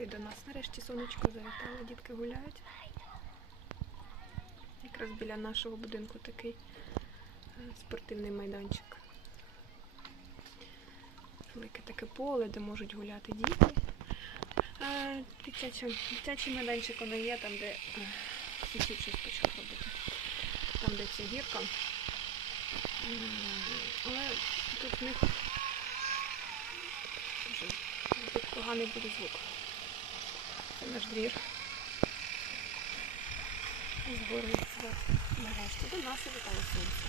Та до нас нарешті сонечко завітало, дітки гуляють. Якраз біля нашого будинку такий е, спортивний майданчик. Велике таке поле, де можуть гуляти діти. Е, Дитячий, дитячий майданчик воно є там, де е, сусід щось почав робити. Там, де ця гірка. Але тут в них дуже поганий буде звук. Наш двір. Зверху. Нарешті до нас завітало сонце.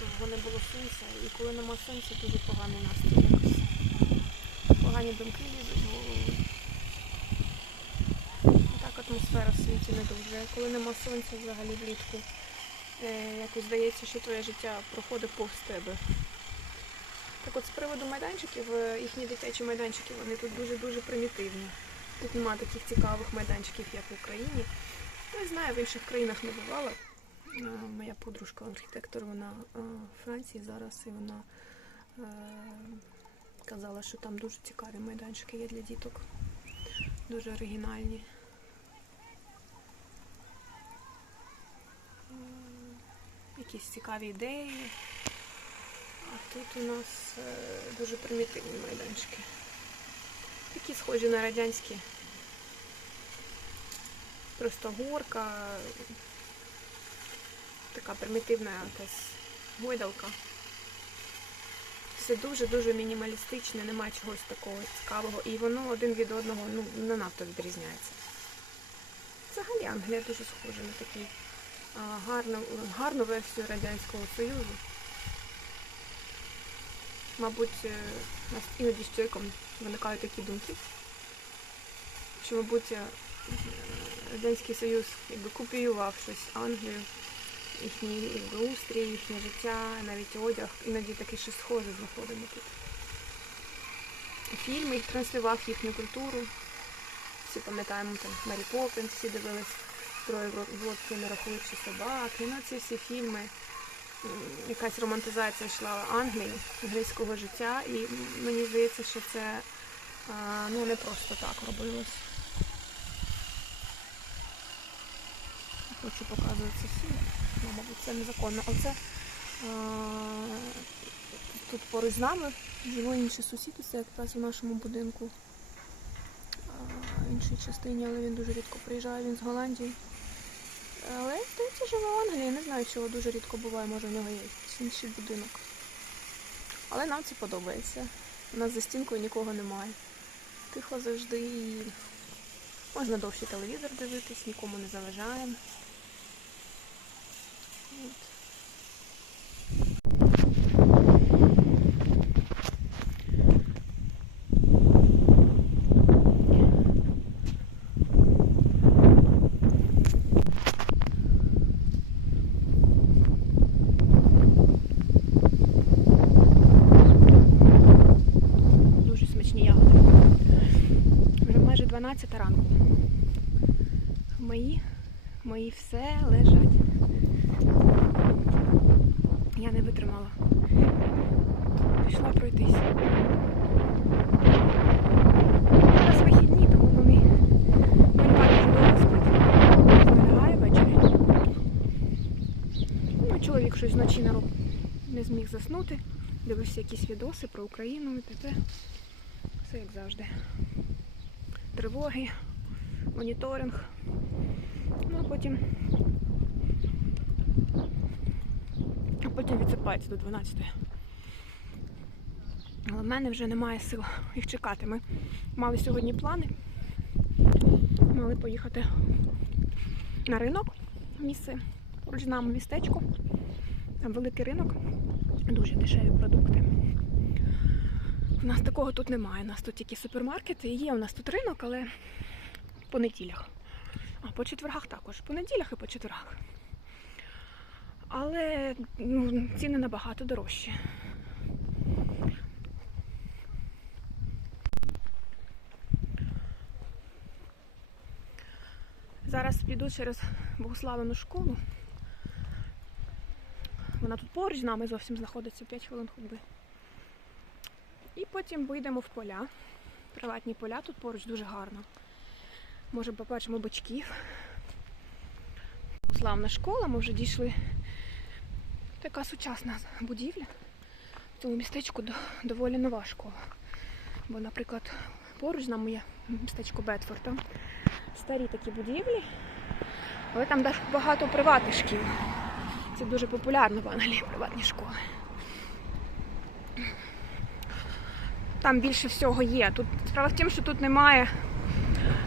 Довго не було сонця, і коли нема сонця, дуже поганий настрій якось. Погані думки лізуть в голову. Так атмосфера в світі не дуже. Коли нема сонця взагалі влітку, е, якось здається, що твоє життя проходить повз тебе. Так от з приводу майданчиків, е, їхні дитячі майданчики, вони тут дуже-дуже примітивні. Тут немає таких цікавих майданчиків, як в Україні. Ну, я знаю, в інших країнах не бувала. Е, Моя подружка архітектор, вона е, в Франції зараз, і вона е, казала, що там дуже цікаві майданчики є для діток. Дуже оригінальні. Якісь цікаві ідеї. А тут у нас дуже примітивні майданчики. Такі схожі на радянські. Просто горка, така примітивна якась гойдалка. Все дуже-дуже мінімалістичне, немає чогось такого цікавого. І воно один від одного ну, не надто відрізняється. Взагалі Англія дуже схожа на такі гарну, гарну версію Радянського Союзу. Мабуть, е, у нас іноді з чоловіком виникають такі думки, що, мабуть, е, Радянський Союз якби копіював щось Англію, їхній якби, устрій, їхнє життя, навіть одяг, іноді таке щось схоже знаходимо тут. Фільми транслював їхню культуру. Всі пам'ятаємо там Мері Поппінс, всі дивились троє в не рахуючи собаки. Ну, ці всі фільми якась романтизація йшла Англії, англійського життя, і мені здається, що це ну, не просто так робилось. Хочу показувати це всі. Ну, мабуть, це незаконно. А, тут поруч з нами живе інший сусід, це якраз у нашому будинку. В іншій частині, але він дуже рідко приїжджає, він з Голландії. Але здається, живе в Англії. Не знаю, чого дуже рідко буває, може в нього є якийсь інший будинок. Але нам це подобається. У нас за стінкою нікого немає. Тихо завжди можна довший телевізор дивитись, нікому не заважаємо. 11 ранку. Мої, мої все лежать. Я не витримала. Пішла пройтись. Зараз вихідні, тому вони мальбаки вже спать. Зберігає ввечері. Ну, чоловік щось вночі на не зміг заснути. Дивився якісь відоси про Україну і т.п. Все як завжди. Тривоги, моніторинг. Ну, а потім. А потім відсипається до 12. Але в мене вже немає сил їх чекати. Ми мали сьогодні плани. Мали поїхати на ринок місце поруч з містечко. Там великий ринок, дуже дешеві продукти. У нас такого тут немає. У нас тут тільки супермаркети. Є у нас тут ринок, але по неділях. А по четвергах також. По неділях і по четвергах. Але ну, ціни набагато дорожчі. Зараз піду через Богославину школу. Вона тут поруч з нами зовсім знаходиться 5 хвилин ходьби. І потім вийдемо в поля. Приватні поля тут поруч дуже гарно. Може, побачимо бачків. Славна школа, ми вже дійшли. Така сучасна будівля. В цьому містечку доволі нова школа. Бо, наприклад, поруч з нами є містечко Бетфорд. Старі такі будівлі, але там багато приватних шкіл. Це дуже популярно в Англії приватні школи. Там більше всього є. Тут справа в тім, що тут немає.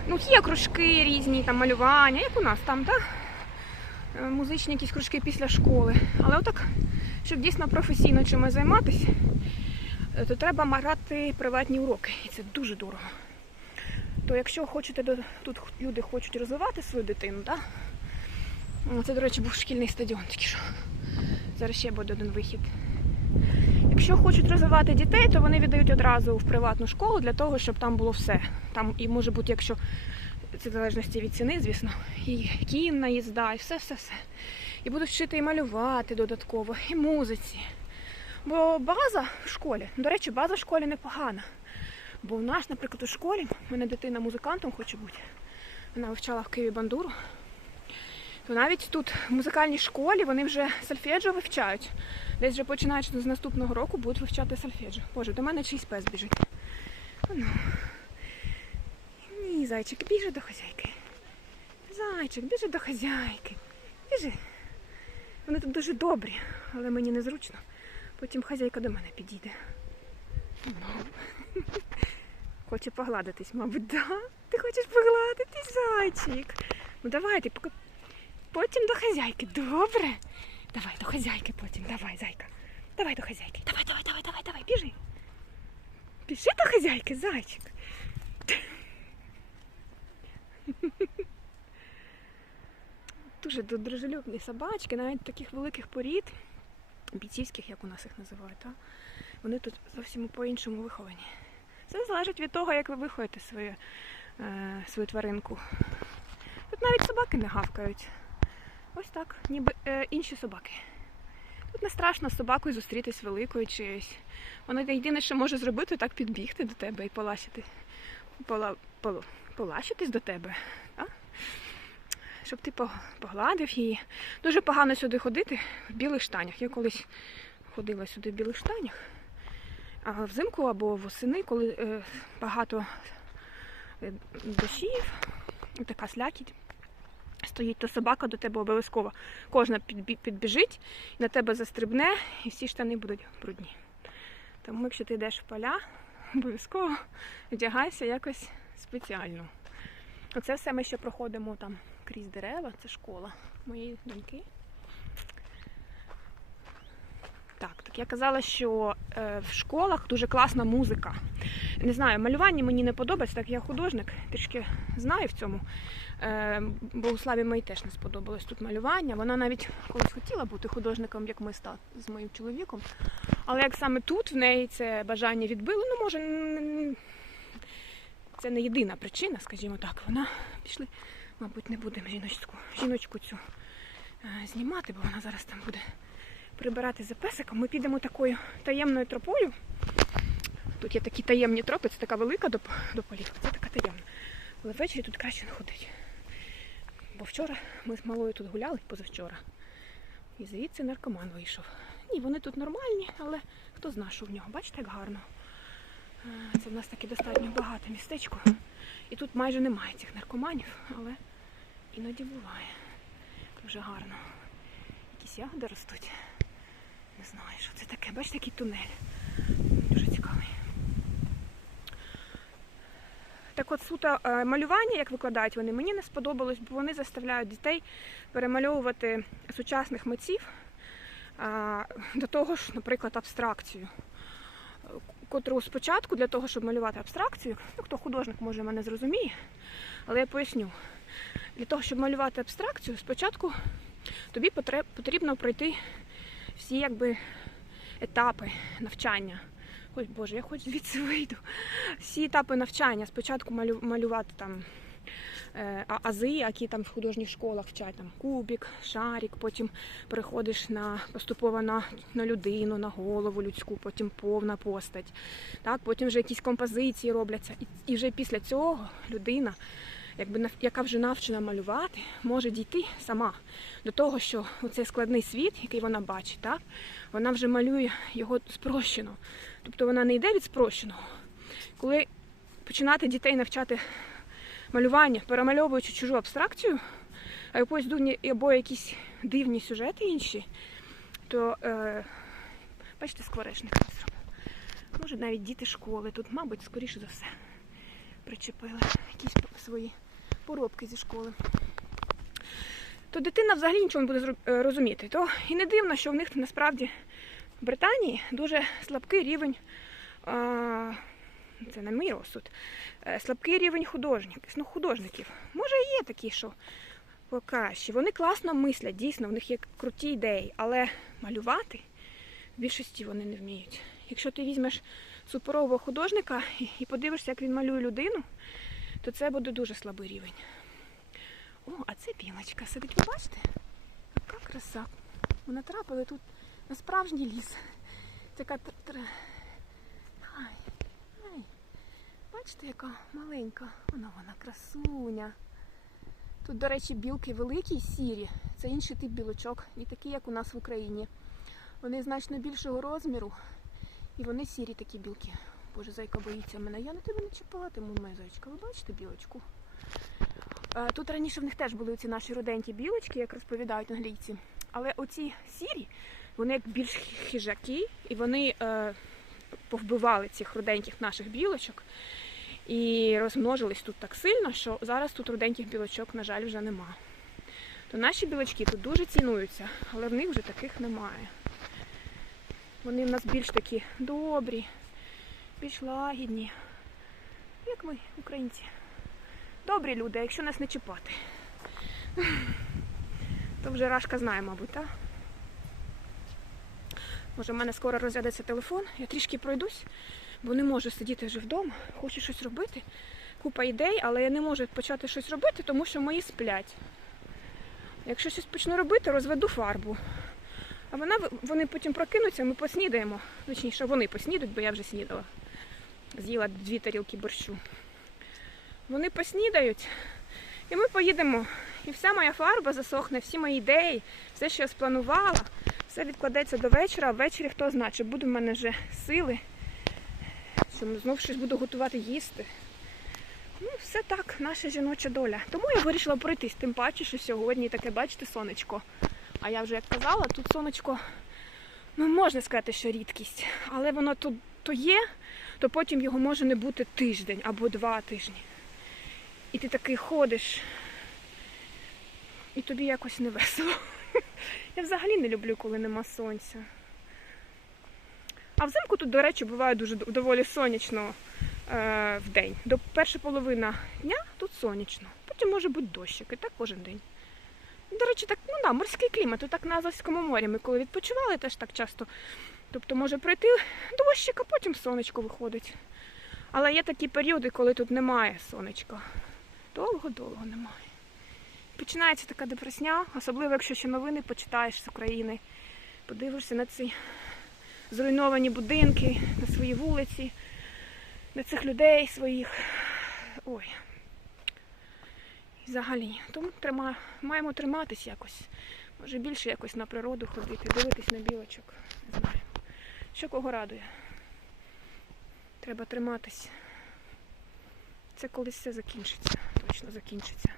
Ну, є кружки різні, там малювання, як у нас там, так? Е, Музичні якісь кружки після школи. Але отак, щоб дійсно професійно чимось займатися, е, то треба марати приватні уроки. І це дуже дорого. То якщо хочете тут люди хочуть розвивати свою дитину, так? Це, до речі, був шкільний стадіон тільки що. Зараз ще буде один вихід. Якщо хочуть розвивати дітей, то вони віддають одразу в приватну школу для того, щоб там було все. Там і може бути, якщо це в залежності від ціни, звісно, і кінна їзда, і все-все-все. І будуть вчити і малювати додатково, і музиці. Бо база в школі, до речі, база в школі непогана. Бо в нас, наприклад, у школі, в мене дитина музикантом хоче бути. Вона вивчала в Києві бандуру. То навіть тут, в музикальній школі, вони вже сольфеджіо вивчають. Десь вже починаючи з наступного року будуть вивчати сольфеджіо. Боже, до мене чийсь пес біжить. Ну. Мій зайчик біже до хазяйки. Зайчик, біже до хазяйки. Біжи. Вони тут дуже добрі, але мені незручно. Потім хазяйка до мене підійде. Ну. Хоче погладитись, мабуть, да? Ти хочеш погладитись, зайчик? Ну давайте, поки Потім до хазяйки. Добре? Давай до хазяйки потім. Давай, зайка. Давай до хазяйки. Давай, давай, давай, давай, давай, біжи. Біжи до хазяйки, зайчик. Дуже дружелюбні собачки, навіть таких великих порід, бійцівських, як у нас їх називають, та? вони тут зовсім по-іншому виховані. Це залежить від того, як ви виховуєте свою, е, свою тваринку. Тут навіть собаки не гавкають. Ось так, ніби е, інші собаки. Тут не страшно з собакою зустрітись великою чиюсь. Вона єдине, що може зробити, так підбігти до тебе і полащити. Пола, пол, полащитись до тебе. А? Щоб ти погладив її. Дуже погано сюди ходити в білих штанях. Я колись ходила сюди в білих штанях. А взимку або восени, коли е, багато е, дощів, така слякіть стоїть, то собака до тебе обов'язково. Кожна підбіжить, на тебе застрибне, і всі штани будуть брудні. Тому, якщо ти йдеш в поля, обов'язково вдягайся якось спеціально. Оце все ми ще проходимо там крізь дерева, це школа моєї доньки. Так, так я казала, що е, в школах дуже класна музика. Не знаю, малювання мені не подобається, так я художник, трішки знаю в цьому. Е, Богославі моїй теж не сподобалось тут малювання. Вона навіть колись хотіла бути художником, як ми ста- з моїм чоловіком. Але як саме тут в неї це бажання відбило, ну може це не єдина причина, скажімо так. Вона пішли, мабуть, не будемо жіночку, жіночку цю е, знімати, бо вона зараз там буде прибирати за песиком. Ми підемо такою таємною тропою. Тут є такі таємні тропи, це така велика до, до полів, це така таємна. Але ввечері тут краще не ходить. Бо вчора ми з малою тут гуляли, позавчора. І звідси наркоман вийшов. Ні, вони тут нормальні, але хто зна, що в нього. Бачите, як гарно. Е, Це в нас таке достатньо багате містечко. І тут майже немає цих наркоманів, але іноді буває. Дуже гарно. Якісь ягоди ростуть. Не знаю, що це таке. Бачите, який тунель. Дуже цікавий. Так от суто е, малювання, як викладають вони, мені не сподобалось, бо вони заставляють дітей перемальовувати сучасних митців до того ж, наприклад, абстракцію. Котру спочатку для того, щоб малювати абстракцію, ну хто художник може мене зрозуміє, але я поясню. Для того, щоб малювати абстракцію, спочатку тобі потрібно пройти всі якби етапи навчання. Ой, Боже, я хоч звідси вийду. Всі етапи навчання. Спочатку малю- малювати там е, ази, які там в художніх школах вчать там кубик, шарик, потім переходиш на поступово на, на людину, на голову людську, потім повна постать. Так, потім вже якісь композиції робляться. І, і вже після цього людина, якби яка вже навчена малювати, може дійти сама до того, що оцей складний світ, який вона бачить, так, вона вже малює його спрощено. Тобто вона не йде від спрощеного. Коли починати дітей навчати малювання, перемальовуючи чужу абстракцію, а якось дурні або якісь дивні сюжети інші, то е, бачите, скворечник зробив. Може навіть діти школи тут, мабуть, скоріше за все, причепили якісь свої поробки зі школи. То дитина взагалі нічого не буде е, розуміти. То і не дивно, що в них насправді в Британії дуже слабкий рівень. Це не мій розсуд. е, Слабкий рівень художників. Ну, художників. Може, і є такі, що покращі. Вони класно мислять, дійсно, в них є круті ідеї, але малювати в більшості вони не вміють. Якщо ти візьмеш суперового художника і- і подивишся, як він малює людину, то це буде дуже слабий рівень. О, а це білочка сидить, ви бачите? Яка краса. Ми натрапили тут на справжній ліс. Така тр- тр- Ай, ай. Бачите, яка маленька. Вона вона красуня. Тут, до речі, білки великі сірі. Це інший тип білочок, не такі, як у нас в Україні. Вони значно більшого розміру. І вони сірі такі білки. Боже, зайка боїться мене. Я на тебе не чіпатиму, моя зайчка. Ви бачите білочку? Е, Тут раніше в них теж були ці наші руденькі білочки, як розповідають англійці. Але оці сірі, вони як більш хижаки, і вони е, повбивали цих руденьких наших білочок і розмножились тут так сильно, що зараз тут руденьких білочок, на жаль, вже нема. То наші білочки тут дуже цінуються, але в них вже таких немає. Вони в нас більш такі добрі, більш лагідні, як ми, українці. Добрі люди, якщо нас не чіпати. То вже Рашка знає, мабуть, так? Може, в мене скоро розрядиться телефон, я трішки пройдусь, бо не можу сидіти вже вдома, хочу щось робити. Купа ідей, але я не можу почати щось робити, тому що мої сплять. Якщо щось почну робити, розведу фарбу. А вона, вони потім прокинуться, ми поснідаємо. Точніше, вони поснідають, бо я вже снідала. З'їла дві тарілки борщу. Вони поснідають, і ми поїдемо. І вся моя фарба засохне, всі мої ідеї, все, що я спланувала, все відкладеться до вечора, а ввечері хто знає, чи буде в мене вже сили, що знов щось буду готувати їсти. Ну, все так, наша жіноча доля. Тому я вирішила пройтись, тим паче, що сьогодні таке, бачите, сонечко. А я вже як казала, тут сонечко, ну можна сказати, що рідкість, але воно то, то є, то потім його може не бути тиждень або два тижні. І ти такий ходиш, і тобі якось не весело. Я взагалі не люблю, коли нема сонця. А взимку тут, до речі, буває дуже доволі сонячно е, в день. До першої половини дня тут сонячно. Потім може бути дощик, і так кожен день. До речі, так, ну да, морський клімат, тут так на Азовському морі. Ми коли відпочивали, теж так часто. Тобто може пройти дощик, а потім сонечко виходить. Але є такі періоди, коли тут немає сонечка. Довго-довго немає. Починається така депресня, особливо якщо ще новини почитаєш з України, подивишся на ці зруйновані будинки, на свої вулиці, на цих людей своїх. Ой. І взагалі. Тому трима... маємо триматись якось. Може більше якось на природу ходити, дивитись на білочок. Не знаю. Що кого радує. Треба триматись. Це колись все закінчиться. Точно закінчиться.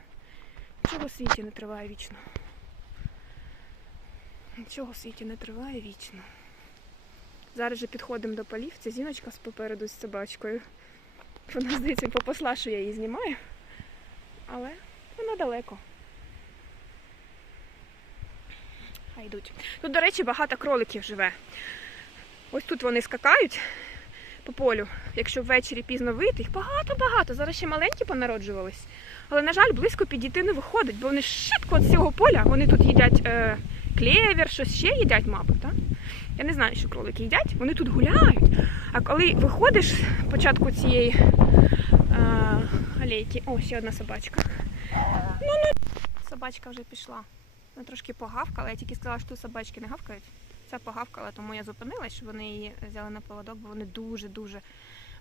Нічого в світі не триває вічно. Нічого в світі не триває вічно. Зараз же підходимо до полів. Це зіночка попереду з собачкою. Вона, здається, попосла, що я її знімаю. Але вона далеко. А йдуть. Тут, до речі, багато кроликів живе. Ось тут вони скакають по полю. Якщо ввечері пізно вийти, їх багато-багато. Зараз ще маленькі понароджувались. Але, на жаль, близько підійти не виходить, бо вони швидко з цього поля, вони тут їдять е, клєвір, щось ще їдять, мабуть. Я не знаю, що кролики їдять, вони тут гуляють. А коли виходиш з початку цієї е, алейки. О, ще одна собачка. Ну, ну. Собачка вже пішла. Вона трошки погавкала. Я тільки сказала, що тут собачки не гавкають. Це погавкала, тому я зупинилась, щоб вони її взяли на поводок, бо вони дуже-дуже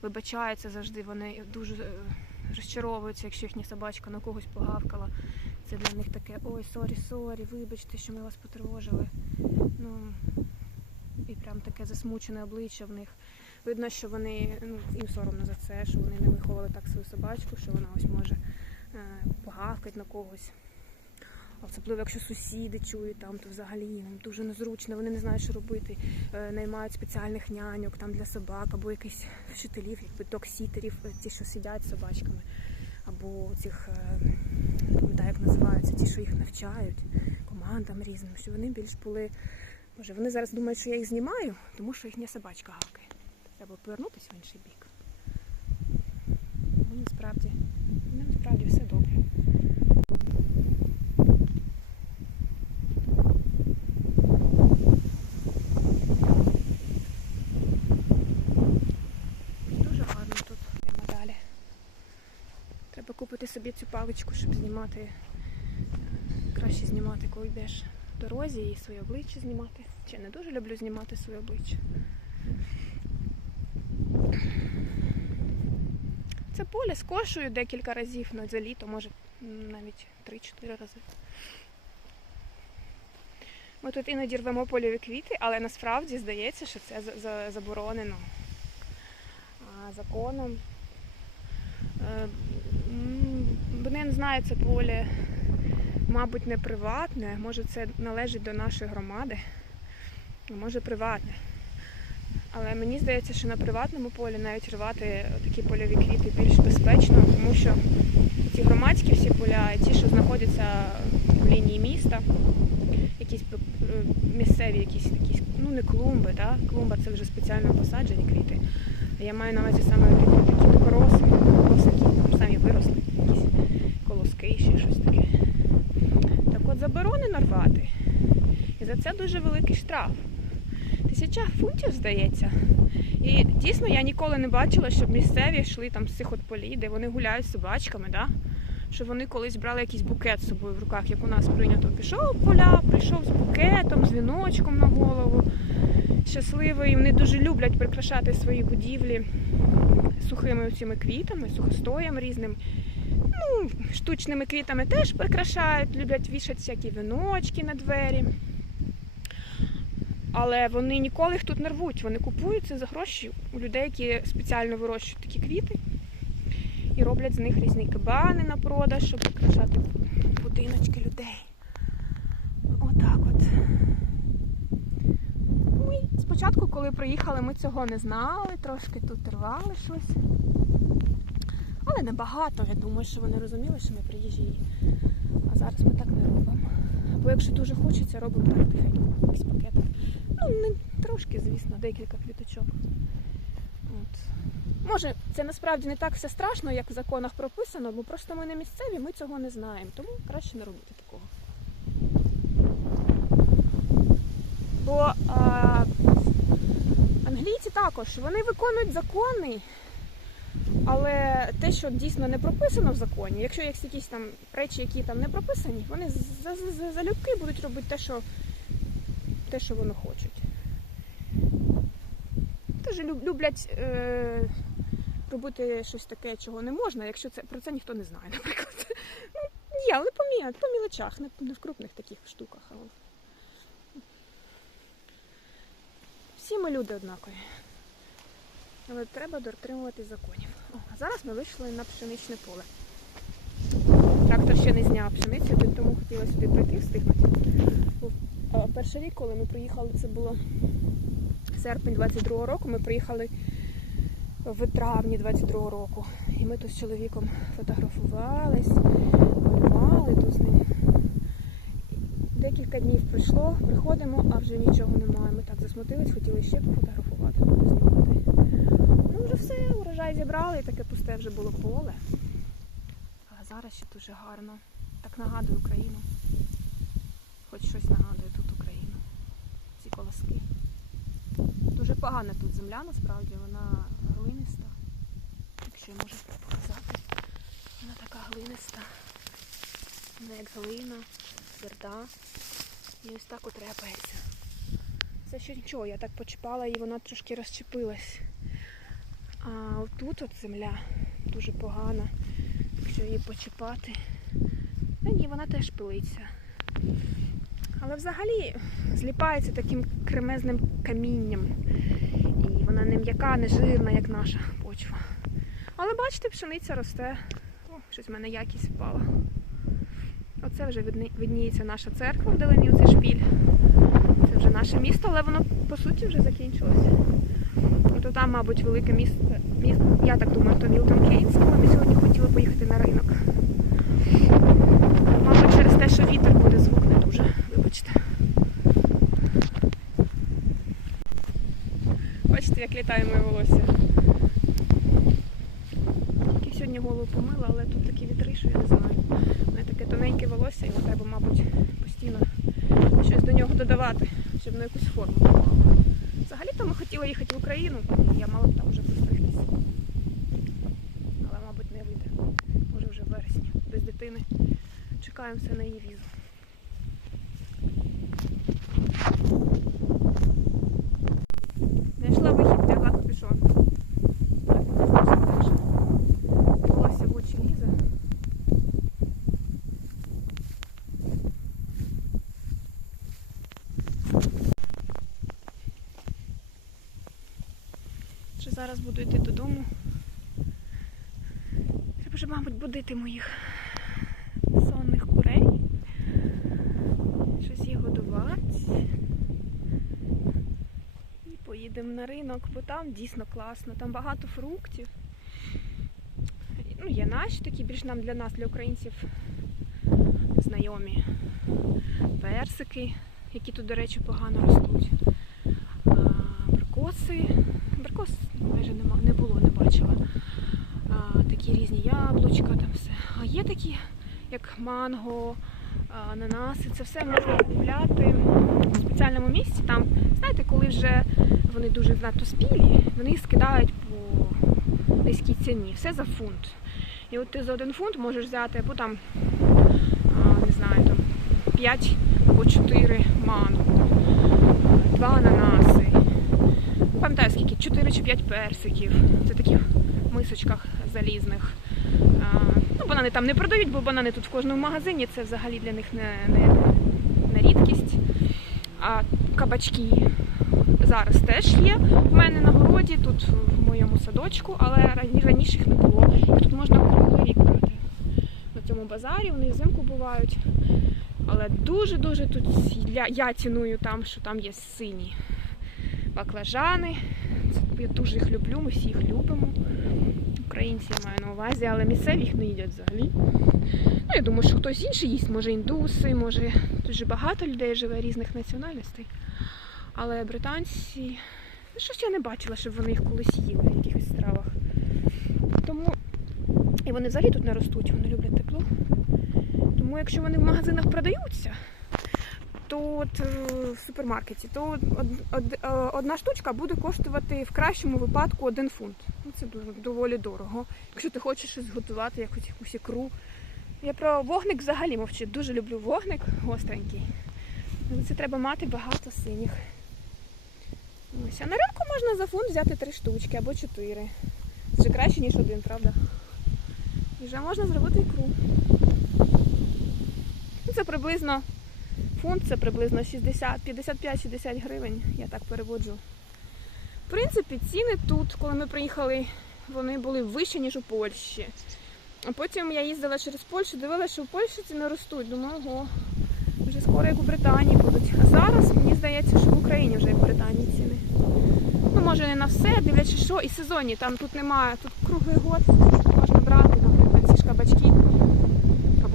вибачаються завжди. Вони дуже е, розчаровуються, якщо їхня собачка на когось погавкала. Це для них таке ой, сорі, сорі, вибачте, що ми вас потривожили. Ну і прям таке засмучене обличчя в них. Видно, що вони ну, їм соромно за це, що вони не виховали так свою собачку, що вона ось може е, погавкати на когось. Особливо, якщо сусіди чують там, то взагалі їм дуже незручно, вони не знають, що робити. Е, наймають спеціальних няньок там для собак, або якихось вчителів, якби доксітерів, е, ті, що сидять з собачками, або цих, е, не пам'ятаю, як називаються, ті, що їх навчають, командам різним, що вони більш були. Боже, вони зараз думають, що я їх знімаю, тому що їхня собачка гавкає. Треба повернутися в інший бік. Ну, насправді, ну, насправді все добре. Дуже гарно тут. Йдемо далі. Треба купити собі цю паличку, щоб знімати. Краще знімати, коли йдеш в дорозі і своє обличчя знімати. Чи не дуже люблю знімати своє обличчя. Це поле скошую декілька разів, ну за літо, може навіть 3-4 рази. Ми тут іноді рвемо польові квіти, але насправді здається, що це за- за- заборонено законом. Е, м, Вони не знають це поле, мабуть, не приватне, може це належить до нашої громади, може приватне. Але мені здається, що на приватному полі навіть рвати такі польові квіти більш безпечно, тому що ці громадські всі поля, ті, що знаходяться в лінії міста, якісь е, місцеві, якісь такі, ну не клумби, да? клумба це вже спеціально посаджені квіти. Я маю на увазі саме такі, короси, які там самі виросли, якісь колоски, ще щось таке. Так от заборонено рвати. І за це дуже великий штраф. Тисяча фунтів, здається. І дійсно я ніколи не бачила, щоб місцеві йшли там з цих от полі, де вони гуляють з собачками, да? що вони колись брали якийсь букет з собою в руках, як у нас прийнято. Пішов в поля, прийшов з букетом, з віночком на голову. Щасливий. Вони дуже люблять прикрашати свої будівлі сухими цими квітами, сухостоєм різним. Ну, штучними квітами теж прикрашають, люблять вішати всякі віночки на двері. Але вони ніколи їх тут не рвуть. Вони купують це за гроші у людей, які спеціально вирощують такі квіти і роблять з них різні кабани на продаж, щоб прикрашати будиночки людей. Отак от. Ми спочатку, коли приїхали, ми цього не знали, трошки тут рвали щось. Але небагато, я думаю, що вони розуміли, що ми приїжджі. А зараз ми так не робимо. Бо якщо дуже хочеться, робимо так тихенько, якийсь пакетик. Ну, не трошки, звісно, декілька квіточок. От. Може, це насправді не так все страшно, як в законах прописано, бо просто ми не місцеві, ми цього не знаємо. Тому краще не робити такого. Бо а, англійці також вони виконують закони, але те, що дійсно не прописано в законі, якщо є якісь там речі, які там не прописані, вони за- за- за- залюбки будуть робити те, що, те, що вони хочуть. Теж люблять е, робити щось таке, чого не можна, якщо це про це ніхто не знає, наприклад. Ну, є, але по, мі- по мілочах, не, не в крупних таких штуках. Але... Всі ми люди однакові. Але треба дотримуватись законів. О, а зараз ми вийшли на пшеничне поле. Трактор ще не зняв пшеницю, тому хотіла сюди прийти, встигнути. Перший рік, коли ми приїхали, це було серпень 22-го року, ми приїхали в травні 22-го року. І ми тут з чоловіком фотографувались, малювали тут з ним. Декілька днів пройшло, приходимо, а вже нічого немає. Ми так засмутились, хотіли ще пофотографувати, вже все, урожай зібрали, і таке пусте вже було поле. А зараз ще дуже гарно. Так нагадує Україну. Хоч щось нагадує тут Україну. Ці колоски. Дуже погана тут земля, насправді, вона глиниста. Якщо я можу показати. Вона така глиниста. Вона як глина, тверда. І ось так от репається. Це ще нічого, я так почіпала і вона трошки розчепилась. А отут от земля дуже погана. Якщо її почіпати. Та ні, вона теж пилиться. Але взагалі зліпається таким кремезним камінням. І вона не м'яка, не жирна, як наша почва. Але бачите, пшениця росте. О, щось в мене якість впала. Оце вже видніється наша церква вдалині, оце шпіль. Це вже наше місто, але воно по суті вже закінчилося. То там, мабуть, велике місто, місто. Я так думаю, то Мілтон Кейнс, коли ми сьогодні хотіли поїхати на ринок. Мабуть, через те, що вітер буде звук не дуже. Вибачте. Бачите, як літає моє волосся. Тільки сьогодні голову помила, але тут такі вітри, що я не знаю. У мене таке тоненьке волосся, його треба, мабуть, постійно щось до нього додавати, щоб на якусь форму хотіли їхати в Україну, я мала б там вже постригтися. Але, мабуть, не вийде. Може вже в вересні, без дитини. Чекаємося на її візу. Знайшла вихід, вдягла капюшон. Так, далі. Волосся в очі лізе. Що зараз буду йти додому. Треба вже, мабуть, будити моїх сонних курей. Щось їх годувати. І поїдемо на ринок, бо там дійсно класно, там багато фруктів. Ну, є наші такі, більш нам для нас, для українців, знайомі. Персики, які тут, до речі, погано ростуть. Абрикоси. Абрикос майже нема, не було, не бачила. А, такі різні яблучка, там все. А є такі, як манго, ананаси. Це все можна купляти в спеціальному місці. Там, знаєте, коли вже вони дуже надто спілі, вони скидають по низькій ціні. Все за фунт. І от ти за один фунт можеш взяти або там, не знаю, там 5 або 4 манго, там, 2 ананаси. Пам'ятаю скільки, 4 чи 5 персиків. Це таких мисочках залізних. Ну, банани там не продають, бо банани тут в кожному магазині, це взагалі для них не, не, не рідкість. А кабачки зараз теж є в мене на городі, тут в моєму садочку, але раніше їх не було. Тут можна круглий рік брати. На цьому базарі вони взимку бувають. Але дуже-дуже тут я, я ціную там, що там є сині баклажани. Я дуже їх люблю, ми всі їх любимо. Українці я маю на увазі, але місцеві їх не їдять взагалі. Ну, я думаю, що хтось інший їсть, може індуси, може дуже багато людей живе різних національностей. Але британці, ну, щось я не бачила, щоб вони їх колись їли в якихось стравах. Тому і вони взагалі тут не ростуть, вони люблять тепло. Тому якщо вони в магазинах продаються, то от, е, в супермаркеті, то е, одна штучка буде коштувати в кращому випадку один фунт. Ну, це доволі дорого. Якщо ти хочеш щось готувати, якусь якусь ікру. Я про вогник взагалі мовчу. Дуже люблю вогник гостренький. Це треба мати багато синіх. Ось. А на ринку можна за фунт взяти три штучки або чотири. Це вже краще, ніж один, правда? І вже можна зробити ікру. Це приблизно фунт, це приблизно 55-60 гривень, я так переводжу. В принципі, ціни тут, коли ми приїхали, вони були вищі, ніж у Польщі. А потім я їздила через Польщу, дивилася, що в Польщі ціни ростуть. Думаю, ого, вже скоро як у Британії будуть. А зараз мені здається, що в Україні вже як в Британії ціни. Ну, може не на все, дивлячись, що і сезонні. Там тут немає, тут круглий год можна брати, наприклад, ці ж кабачки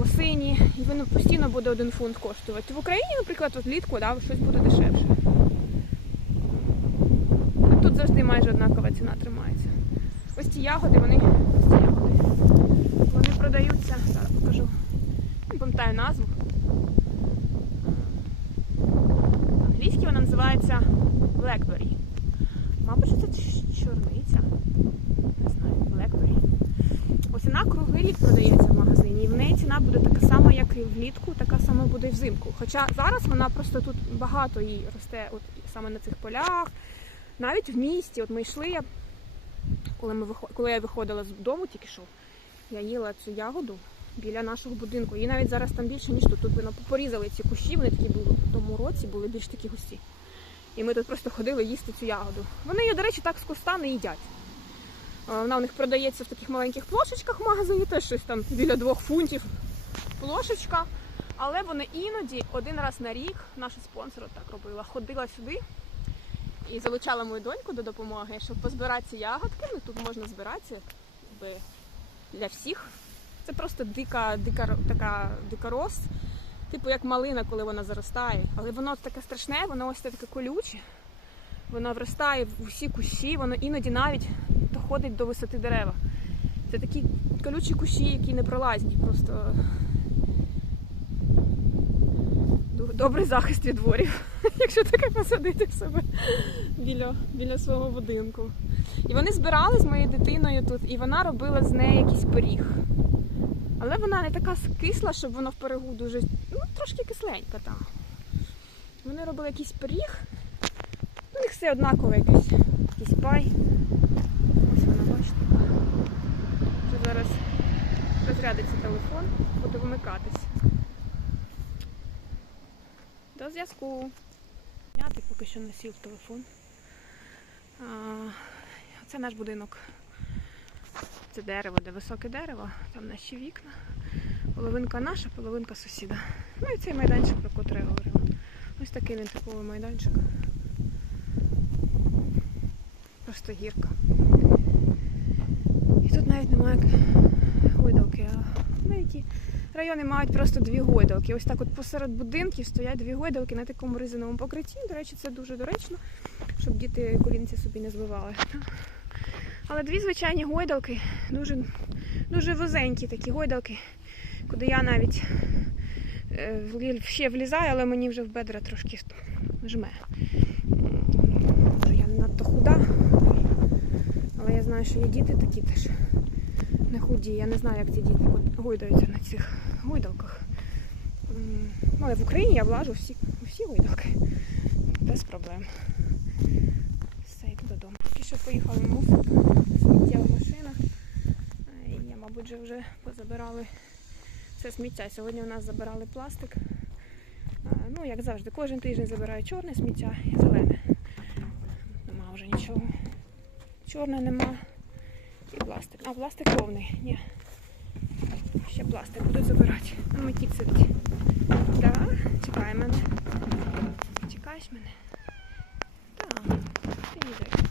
сині, і він постійно буде один фунт коштувати. В Україні, наприклад, от влітку да, щось буде дешевше. А тут завжди майже однакова ціна тримається. Ось ці ягоди, вони ось ці ягоди. Вони продаються. Зараз покажу. Не пам'ятаю назву. Англійській вона називається Blackberry. Мабуть, це чорниця. Не знаю, Blackberry. Ось вона круглий рік продається в магазині, і в неї ціна буде така сама, як і влітку, така сама буде і взимку. Хоча зараз вона просто тут багато їй росте, от саме на цих полях, навіть в місті. От ми йшли, я, коли, ми коли я виходила з дому, тільки що, я їла цю ягоду біля нашого будинку. І навіть зараз там більше, ніж тут. Тут вони порізали ці кущі, вони такі були в тому році, були більш такі густі. І ми тут просто ходили їсти цю ягоду. Вони її, до речі, так з куста не їдять. А, Вона у них продається в таких маленьких плошечках в магазині, теж щось там біля двох фунтів плошечка. Але вони іноді один раз на рік, наша спонсор так робила, ходила сюди і залучала мою доньку до допомоги, щоб позбирати ці ягодки. Ну тут можна збирати якби, для всіх. Це просто дика, дика така дикорос, типу як малина, коли вона заростає. Але воно таке страшне, воно ось таке колюче. Воно вростає в усі кущі, воно іноді навіть доходить до висоти дерева. Це такі колючі кущі, які не пролазні, просто добрий захист від ворів, якщо таке посадити в себе біля, біля свого будинку. І вони збирали з моєю дитиною тут, і вона робила з неї якийсь пиріг. Але вона не така кисла, щоб воно в пирогу дуже. Ну, трошки кисленька там. Вони робили якийсь пиріг. У них все однакове якийсь, якийсь пай. Ось вона, бачите. Вже зараз розрядиться телефон, буде вимикатись. До зв'язку. Зняти поки що не сів телефон. Це наш будинок. Це дерево, де високе дерево, там наші вікна. Половинка наша, половинка сусіда. Ну і цей майданчик, про котрий я говорила. Ось такий він типовий майданчик. Просто гірка. І тут навіть немає гойдалки, а деякі райони мають просто дві гойдалки. Ось так от посеред будинків стоять дві гойдалки на такому резиновому покритті. До речі, це дуже доречно, щоб діти колінці собі не збивали. Але дві звичайні гойдалки, дуже, дуже вузенькі такі гойдалки, куди я навіть е, ще влізаю, але мені вже в бедра трошки жме. Я не надто худа, але я знаю, що є діти такі теж не худі. Я не знаю, як ці діти гойдаються на цих гойдалках. Але в Україні я влажу всі, всі гойдалки. Без проблем. Все, йду додому. Тільки що поїхали мусор, сміттєва машина. Е, я, мабуть, вже позабирали це сміття. Сьогодні у нас забирали пластик. Е, Ну, як завжди, кожен тиждень забираю чорне сміття і зелене. Нема вже нічого. Чорне нема. І пластик. А, пластик повний. Ні. Ще пластик буду забирати. А ми кіт сидить. Так, чекай мене. Чекаєш мене? Так, ти йдеш.